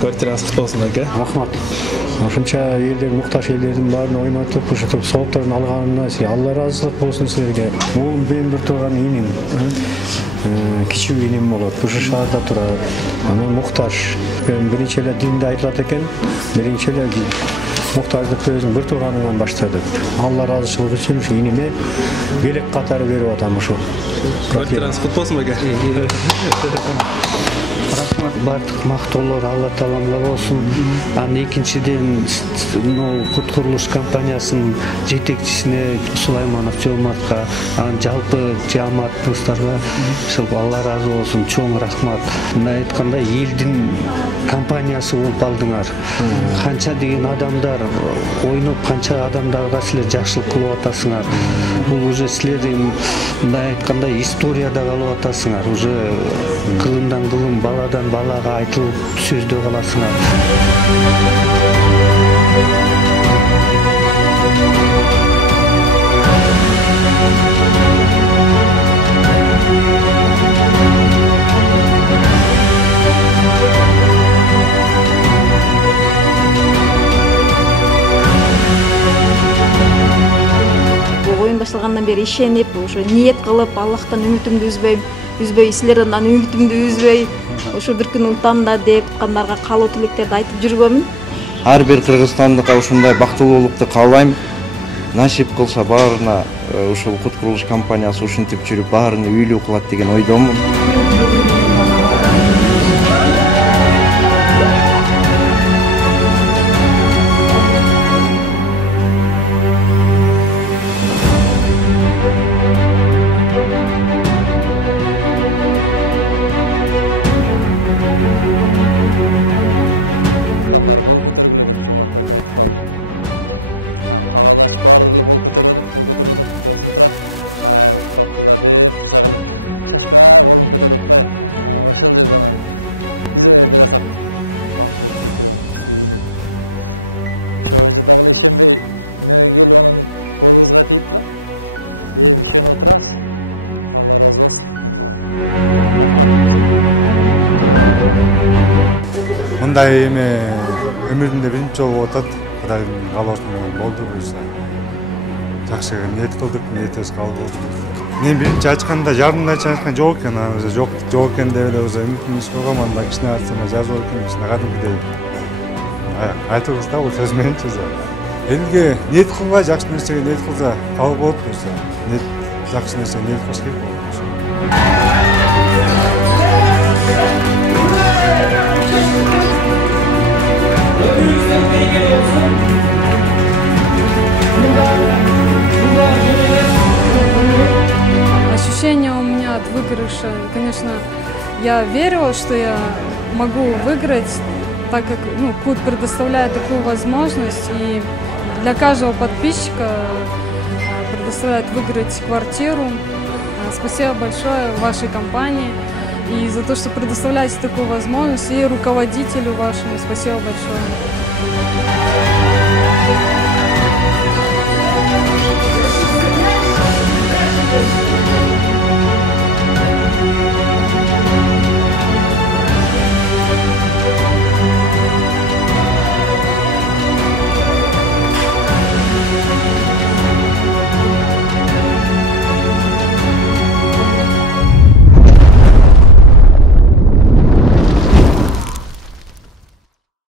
квартираныз құтты болсын ака. Рахмат. Ошонча элдер, муктаж элдердин баарын ойнотуп, ушинтип сооптордун алганына Алла ыраазычылык болсун силерге. Бул менин бир турган иним. Кичүү иним болот. Ушу шаарда турат. Анан муктаж. Биринчи эле динде айтылат экен. Биринчи эле муктаждык өзүнүн бир тууганынан баштадык. Алла ыраазычылык үчүн ушу иниме белек катары берип атам ушу. Квартираныз құтты болсын ака. Рахмат, бардык мактоолор Алла Таалага болсун. Анан экинчиден Кут курулуш компаниясынын жетекчисине Сулайманов Жомартка, анан жалпы жааматыбыздарга Алла ыраазы болсун, чоң рахмат. Мына айткандай элдин компаниясы болуп алдыңар. Канча деген адамдар ойноп, канча адамдарга силер жакшылык кылып атасыңар. Бул уже силердин мындай айткандай историяда калып атасыңар. Уже кылымдан кылым, баладан балага айтылып сөздө каласыңар. Oyun başlagandan beri işenip, niyet kılıp, Allah'tan ümitімді үзбөй, силерден үмитімді үзбөй, bir күн ултамда деп, кандарга каалоо тилектерди айтып жүргөмүн. Ар бир кыргызстандыкка ушундай бактылуулукту каалайм. Насип кылса баарына ушул Кут курулуш компаниясы ушинтип жүрүп баарыны үйлүү кылат деген ойдомун. Мындай эме өмүрүмдө биринчи жолу болуп атат. Кудайдын каалоосу менен болду буюрса. Жакшы ниет кылдык, ниетибиз кабыл болду. Мен биринчи ачканда жарымда айткан жок экен, анан уже жок экен деп эле уже үмүтүмдү койгом, анда кичине артыма жазып экен, кичине кадимкидей. Айтыңыз да бул сөз мененчи. Элге ниет кылбай жакшы нерсеге ниет кылса кабыл болот буюрса. Ниет жакшы нерсеге ниет кылыш керек болот. Ощущение у меня от выигрыша, конечно, я верила, что я могу выиграть, так как Кут предоставляет такую возможность, и для каждого подписчика предоставляет выиграть квартиру. Спасибо большое вашей компании и за то, что предоставляете такую возможность, и руководителю вашему спасибо большое.